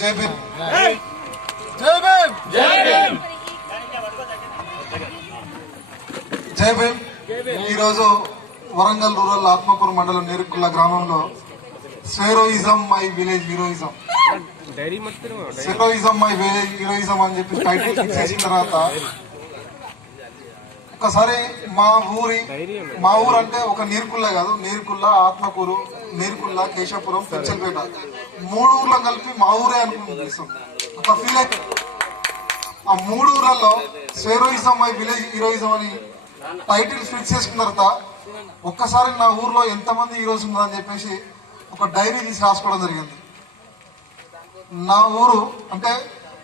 జై భీమ్. జై భీమ్. జై భీమ్. జై భీమ్. ఈరోజు వరంగల్ రూరల్ ఆత్మకూరు మండలం నేరుకుల్ల గ్రామంలో Swaeroism my village heroism, Swaeroism my village heroism అని చెప్పి టైటిల్ ఫిక్స్ చేసిన తర్వాత ఒకసారి మా ఊరు అంటే ఒక నీరుకుల్ల కాదు, నీరుకుల్ల, ఆత్మకూరు, నీరుకుల్ల, కేశవపురం, పెంచల్పేట 3 ఊర్లను కలిపి మా ఊరే అనుకుంటున్నాం. ఒక ఫీల్ అయితే ఆ 3 ఊర్లలో స్వేరోయిజం మై విలేజ్ హీరోయిజం అని టైటిల్ ఫిక్స్ చేసుకున్న తర్వాత ఒక్కసారి నా ఊర్లో ఎంతమంది హీరోస్ ఉన్నారని చెప్పేసి ఒక డైరీ తీసి రాసుకోవడం జరిగింది. నా ఊరు అంటే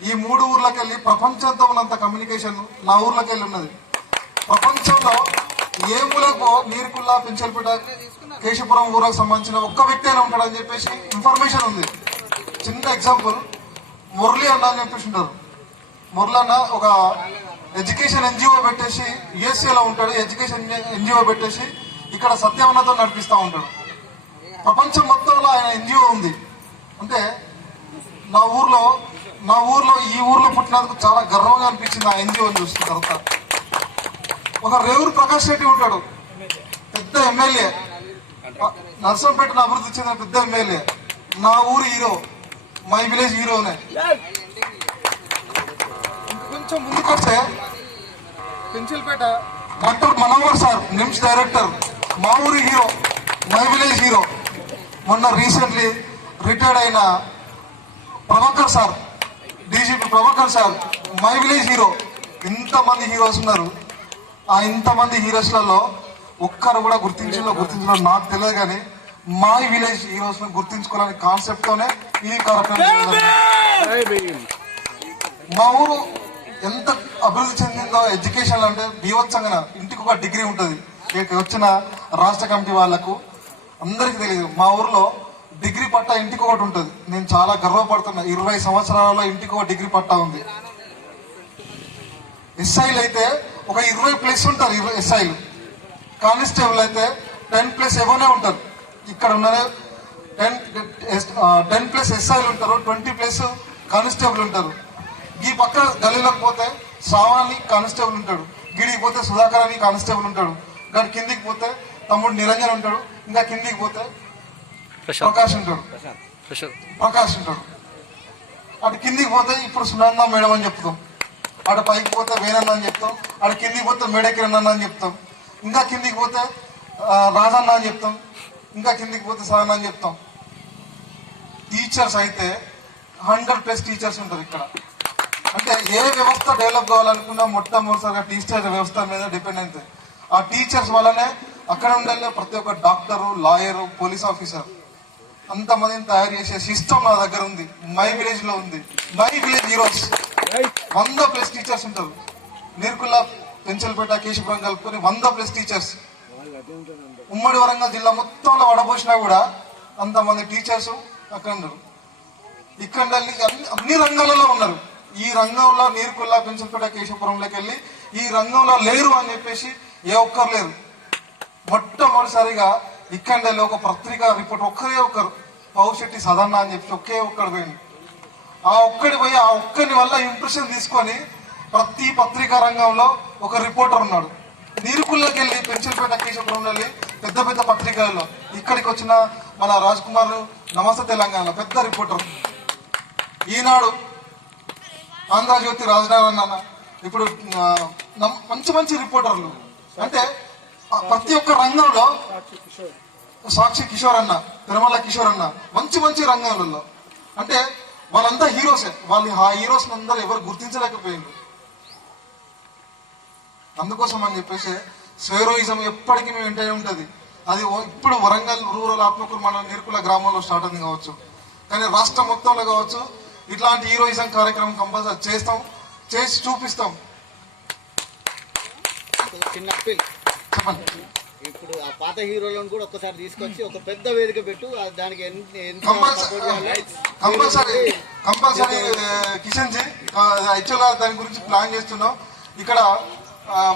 ఈ 3 ఊర్లకి వెళ్ళి ప్రపంచంతో ఉన్నంత కమ్యూనికేషన్ నా ఊర్లోకి వెళ్ళి ఉన్నది. ప్రపంచంలో ఏ మూలకు నీరుకుల్ల, పెంచల్పేట, కేశవపురం ఊరకు సంబంధించిన ఒక్క వ్యక్తి అయినా ఉంటాడని చెప్పేసి ఇన్ఫర్మేషన్ ఉంది. చిన్న ఎగ్జాంపుల్, మురళి అన్న అని చెప్పేసి ఉంటారు. మురళి అన్న ఒక ఎడ్యుకేషన్ ఎన్జిఓ పెట్టేసి యుఎస్ఏలో ఉంటాడు. ఎడ్యుకేషన్ ఎన్జిఓ పెట్టేసి ఇక్కడ సత్యవనతో నడిపిస్తూ ఉంటాడు. ప్రపంచం మొత్తంలో ఆయన ఎన్జిఓ ఉంది. అంటే నా ఊర్లో ఈ ఊర్లో పుట్టినందుకు చాలా గర్వంగా అనిపించింది ఆ ఎన్జిఓని చూసిన తర్వాత. ఒక రేవూరు ప్రకాష్ రెడ్డి ఉంటాడు, పెద్ద ఎమ్మెల్యే, నర్సంపేటను అభివృద్ధి చెందిన పెద్ద ఎమ్మెల్యే. నా ఊరు హీరో, మై విలేజ్ హీరోనే. కొంచెం ముందుకొస్తే Penchalpet doctor Manohar sir, NIMS director, మా ఊరి హీరో, మై విలేజ్ హీరో. మొన్న రీసెంట్లీ రిటైర్డ్ అయిన Prabhakar sir, DGP Prabhakar sir, my village hero. ఇంతమంది హీరోస్ ఉన్నారు. ఆ ఇంతమంది హీరోస్లలో ఒక్కరు కూడా గుర్తించడం నాకు తెలియదు, కానీ మై విలేజ్ హీరోస్ ను గుర్తించుకోవాలని కాన్సెప్ట్ తోనే ఈ కార్యక్రమం. మా ఊరు ఎంత అభివృద్ధి చెందిందో ఎడ్యుకేషన్ అంటే బీవత్సంగా, ఇంటికి ఒక డిగ్రీ ఉంటుంది. వచ్చిన రాష్ట్ర కమిటీ వాళ్లకు అందరికి తెలియదు. మా ఊర్లో డిగ్రీ పట్టా ఇంటికి ఒకటి ఉంటుంది. నేను చాలా గర్వపడుతున్నా, 20 సంవత్సరాలలో ఇంటికి ఒక డిగ్రీ పట్టా ఉంది. ఎస్ఐలు అయితే ఒక 20+ ఉంటారు ఎస్ఐలు. కానిస్టేబుల్ అయితే 10+ ఎవనే ఉంటారు. ఇక్కడ ఉన్నదే 10+ ఎస్ఐలు ఉంటారు, 20+ కానిస్టేబుల్ ఉంటారు. ఈ పక్క గలీలోకి పోతే శ్రావణి కానిస్టేబుల్ ఉంటాడు, గిడికి పోతే సుధాకర్ అని కానిస్టేబుల్ ఉంటాడు, దాని కిందికి పోతే తమ్ముడు నిరంజన్ ఉంటాడు, ఇంకా కిందికి పోతే ప్రకాష్ ఉంటాడు. అటు కిందికి పోతే ఇప్పుడు సునంద మేడం అని చెప్తాం, అటు పైకి పోతే వేనన్న అని చెప్తాం, అటు కిందికి పోతే మేడకిరన్న అని చెప్తాం, ఇంకా కిందికి పోతే రాజన్న అని చెప్తాం, ఇంకా కిందికి పోతే సరన్న అని చెప్తాం. టీచర్స్ అయితే 100+ టీచర్స్ ఉంటారు ఇక్కడ. అంటే ఏ వ్యవస్థ డెవలప్ కావాలనుకున్నా మొట్టమొదటిసారిగా టీచర్ వ్యవస్థ మీద డిపెండ్ అవుతుంది. ఆ టీచర్స్ వల్లనే అక్కడ ఉండే ప్రతి ఒక్క డాక్టరు, లాయరు, పోలీస్ ఆఫీసర్ అంతమందిని తయారు చేసే సిస్టమ్ నా దగ్గర ఉంది. మై విలేజ్ లో ఉంది. మై విలేజ్ హీరోస్ 100+ టీచర్స్ ఉంటారు. నీరుకుల్ల, పెంచల్పేట, కేశవపురం కలుపుకొని 100+ టీచర్స్. ఉమ్మడి వరంగల్ జిల్లా మొత్తంలో వడపోసినా కూడా అంతమంది టీచర్స్ అక్కడ ఉన్నారు. ఇక్కడ అన్ని రంగాలలో ఉన్నారు. ఈ రంగంలో నీరుకుల్ల, పెంచల్పేట, కేశవపురంలోకి వెళ్ళి ఈ రంగంలో లేరు అని చెప్పేసి ఏ ఒక్కరు లేరు. మొట్టమొదటిసారిగా ఇక్కడ ఒక పత్రికా రిపోర్ట్ ఒక్కరు పౌశెట్టి సదన్న అని చెప్పి ఒక్కడు పోయింది. ఆ ఒక్కడి పోయి ఆ ఒక్కడి వల్ల ఇంప్రెషన్ తీసుకొని ప్రతి పత్రికా రంగంలో ఒక రిపోర్టర్ ఉన్నాడు. నీరుకుల్లోకి వెళ్ళి పెంచల్పేట, కేశవపురంలో వెళ్ళి పెద్ద పెద్ద పత్రికలలో ఇక్కడికి వచ్చిన మన రాజ్ కుమార్ నమస్తే తెలంగాణలో పెద్ద రిపోర్టర్. ఈనాడు, ఆంధ్రజ్యోతి, రాజనారాయణ, ఇప్పుడు మంచి రిపోర్టర్లు. అంటే ప్రతి ఒక్క రంగంలో సాక్షి కిషోర్ అన్న, తిరుమల కిషోర్ అన్న, మంచి రంగాలలో. అంటే వాళ్ళంతా హీరోసే. వాళ్ళు ఆ హీరోస్ అందరూ ఎవరు గుర్తించలేకపోయింది. అందుకోసం అని చెప్పేసి స్వేరోయిజం ఎప్పటికీ మేము వెంటనే ఉంటుంది. అది ఇప్పుడు వరంగల్ రూరల్ ఆత్మకూరు మన నీరుకుల్ల గ్రామంలో స్టార్ట్ అయింది కావచ్చు, కానీ రాష్ట్రం మొత్తంలో కావచ్చు ఇట్లాంటి హీరోయిజం కార్యక్రమం కంపల్సరీ చేస్తాం, చేసి చూపిస్తాం. చెప్పండి. ఇప్పుడు ఆ పాత హీరోలను కూడా ఒక్కసారి తీసుకొచ్చి ఒక పెద్ద వేదిక పెట్టు, దానికి కంపల్సరీ కిషన్ జీ యాక్చువల్గా దాని గురించి ప్లాన్ చేస్తున్నాం. ఇక్కడ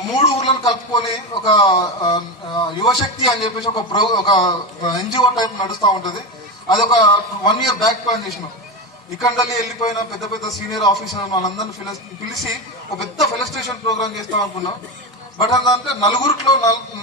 3 ఊర్లను కలుపుకొని ఒక యువశక్తి అని చెప్పేసి ఒక ఎన్జిఓ టైప్ నడుస్తూ ఉంటుంది. అది ఒక 1 year బ్యాక్ ప్లాన్ చేసినాం. ఇకండల్లి వెళ్ళిపోయిన పెద్ద పెద్ద సీనియర్ ఆఫీసర్ వాళ్ళందరినీ పిలిచి ఒక పెద్ద ఫెలిస్ట్రేషన్ ప్రోగ్రామ్ చేస్తాం అనుకున్నాం. బట్ అంటే నలుగురిలో